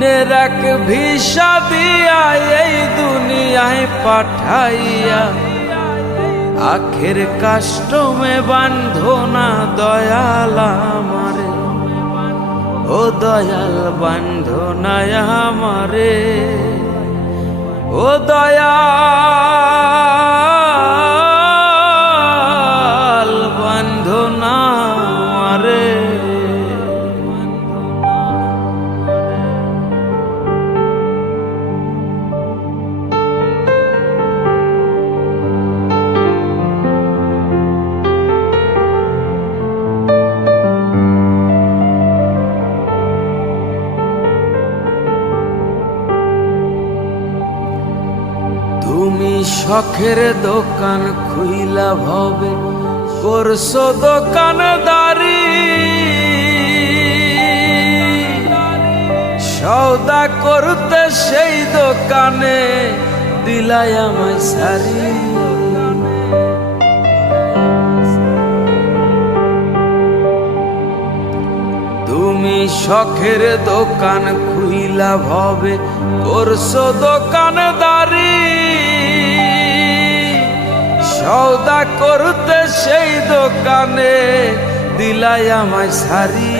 দিনের এক ভিসা দিয়া এই দুনিয়ায় পাঠাইয়া আখের কাষ্টমে বান্ধো না দয়াল আমারে, ও দয়াল বান্ধো না আমারে, ও দয়াল বান্ধো না আমারে। তুমি শখের দোকান খুইলা ভবে করছো দোকানদারি, সওদা করতে সেই দোকানে দিলাই আমায় সারি। তুমি শখের দোকান খুইলা ভবে করছো দোকানদারি, সওদা করতে সেই দোকানে দিলাই আমায় সারি।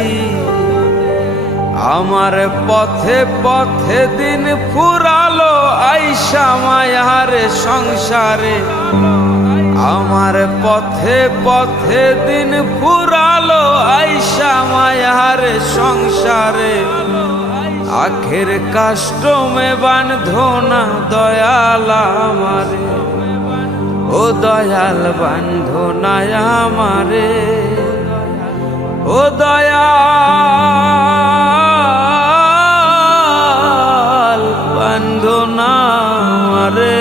আমার পথে পথে দিন ফুরালো আইসা মায়ার সংসারে, আমার পথে পথে দিন ফুরালো আইসা মায়ার সংসারে। আখের কাষ্টমে বান্ধো না দয়াল আমারে, ও দয়াল বান্ধো না আমারে, ও দয়াল বান্ধো না আমারে।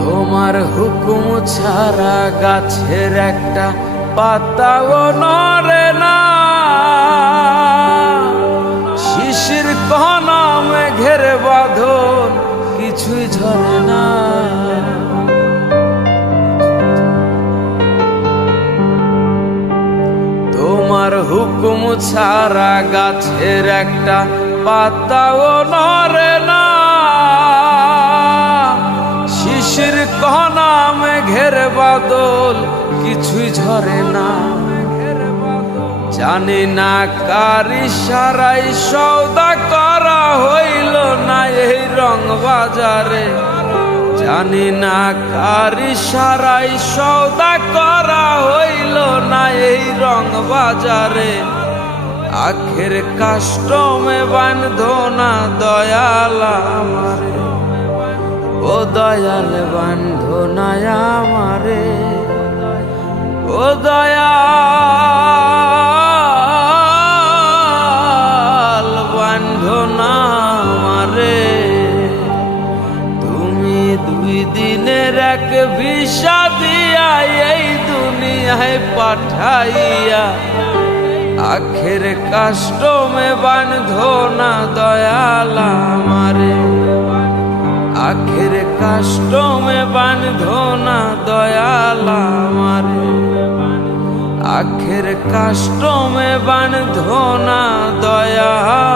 তোমার হুকুম ছাড়া গাছের একটা পাতাও নড়ে না, শিশির কণা মেঘের বাঁধন কিছুই ঝরে না। তোমার হুকুম ছাড়া গাছের একটা পাতাও নড়ে না, শিশির কণা মেঘের বাদল কিছুই ঝরে না। জানি না কার ইশারায় সওদা করা হইল না এই রং বাজারে, জানি না কার ইশারায় সওদা করা হইল না এই রং বাজারে। আখের কাষ্টমে বান্ধো না দয়াল আমারে, ও দয়াল বান্ধো না আমারে, ও দয়াল বান্ধো না আমারে। তুমি দুই দিনের এক ভিসা দিয়া এই দুনিয়ায় পাঠাইয়া আখের কাষ্টমে বান্ধো না দয়াল আমারে, আখের কাষ্টমে বান্ধো না দয়াল আমারে, আখের কাষ্টমে বান্ধো না দয়াল।